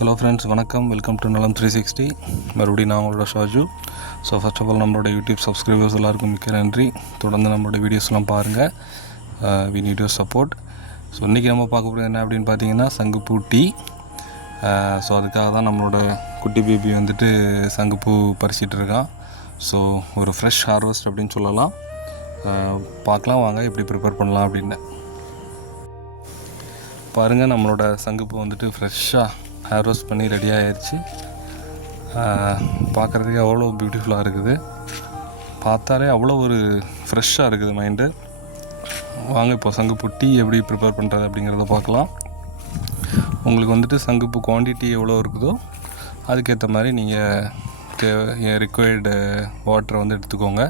Hello friends, வணக்கம். Welcome to Nalam 360. மறுபடியும் நான் உங்களோட Shaju. So first of all நம்மளோட யூடியூப் சப்ஸ்கிரைபர்ஸ் எல்லாருக்கும் மிக்க நன்றி. தொடர்ந்து நம்மளோட வீடியோஸ்லாம் பாருங்கள். We need your support. So இன்றைக்கி நம்ம பார்க்க போகிறது என்ன அப்படின்னு பார்த்தீங்கன்னா சங்குப்பூ டீ. ஸோ அதுக்காக தான் நம்மளோட குட்டி பேபி வந்துட்டு சங்குப்பூ பறிச்சிட்டு இருக்கான். ஸோ ஒரு ஃப்ரெஷ் ஹார்வெஸ்ட் அப்படின்னு சொல்லலாம். பார்க்கலாம் வாங்க எப்படி ப்ரிப்பேர் பண்ணலாம் அப்படின்னு. பாருங்கள், நம்மளோட சங்குப்பூ வந்துட்டு ஃப்ரெஷ்ஷாக ஹார்வெஸ்ட் பண்ணி ரெடி ஆகிடுச்சு. பார்க்குறதுக்கு அவ்வளோ பியூட்டிஃபுல்லாக இருக்குது. பார்த்தாலே அவ்வளோ ஒரு ஃப்ரெஷ்ஷாக இருக்குது மைண்டு. வாங்க இப்போ சங்குப்பூ டீ எப்படி ப்ரிப்பேர் பண்ணுறது அப்படிங்கிறத பார்க்கலாம். உங்களுக்கு வந்துட்டு சங்குப்பூ குவான்டிட்டி எவ்வளோ இருக்குதோ அதுக்கேற்ற மாதிரி நீங்கள் ரிக்வயர்டு வாட்டரை வந்து எடுத்துக்கோங்க.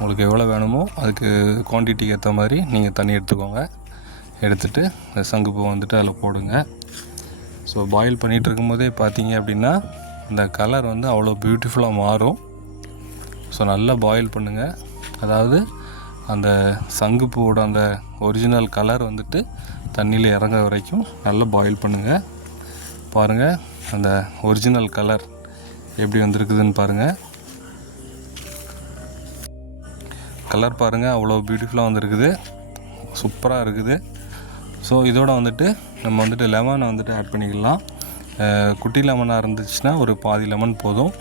உங்களுக்கு எவ்வளோ வேணுமோ அதுக்கு குவான்டிட்டிக்கு ஏற்ற மாதிரி நீங்கள் தண்ணி எடுத்துக்கோங்க. எடுத்துகிட்டு இந்த சங்குப்பூ வந்துட்டு அதில் போடுங்க. ஸோ பாயில் பண்ணிகிட்டு இருக்கும்போதே பார்த்தீங்க அப்படின்னா இந்த கலர் வந்து அவ்வளோ பியூட்டிஃபுல்லாக மாறும். ஸோ நல்லா பாயில் பண்ணுங்கள். அதாவது அந்த சங்குப்பூவோட அந்த ஒரிஜினல் கலர் வந்துட்டு தண்ணியில் இறங்க வரைக்கும் நல்லா பாயில் பண்ணுங்கள். பாருங்கள், அந்த ஒரிஜினல் கலர் எப்படி வந்திருக்குதுன்னு பாருங்கள். கலர் பாருங்கள், அவ்வளோ பியூட்டிஃபுல்லாக வந்திருக்குது. சூப்பராக இருக்குது. ஸோ இதோட வந்துட்டு நம்ம வந்துட்டு லெமனை வந்துட்டு ஆட் பண்ணிக்கலாம். குட்டி லெமனாக இருந்துச்சுன்னா ஒரு பாதி லெமன் போதும்.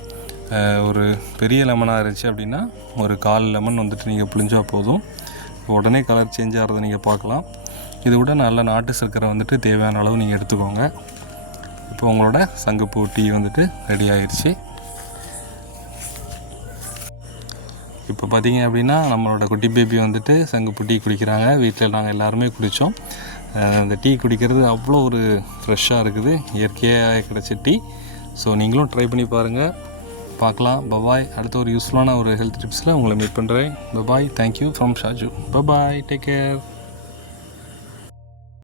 ஒரு பெரிய லெமனாக இருந்துச்சு அப்படின்னா ஒரு 1/4 லெமன் வந்துட்டு நீங்கள் புளிஞ்சால் போதும். உடனே கலர் சேஞ்ச் ஆகிறத நீங்கள் பார்க்கலாம். இது கூட நல்ல நாட்டு சர்க்கரை வந்துட்டு தேவையான அளவு நீங்கள் எடுத்துக்கோங்க. இப்போ உங்களோட சங்குப்பூ டீ வந்துட்டு ரெடி ஆயிடுச்சு. இப்போ பார்த்தீங்க அப்படின்னா நம்மளோட குட்டி பேபி வந்துட்டு சங்குப்பூ டீ குடிக்கிறாங்க. வீட்டில் நாங்கள் எல்லாருமே குடித்தோம். அந்த டீ குடிக்கிறது அவ்வளோ ஒரு ஃப்ரெஷ்ஷாக இருக்குது. இயற்கையாக கிடைச்ச டீ. ஸோ நீங்களும் ட்ரை பண்ணி பாருங்கள். பார்க்கலாம். பபாய். அடுத்த ஒரு யூஸ்ஃபுல்லான ஒரு ஹெல்த் டிப்ஸில் உங்களை மீட் பண்ணுறேன். Bye bye. Thank you from Shaju. Bye bye. Take care.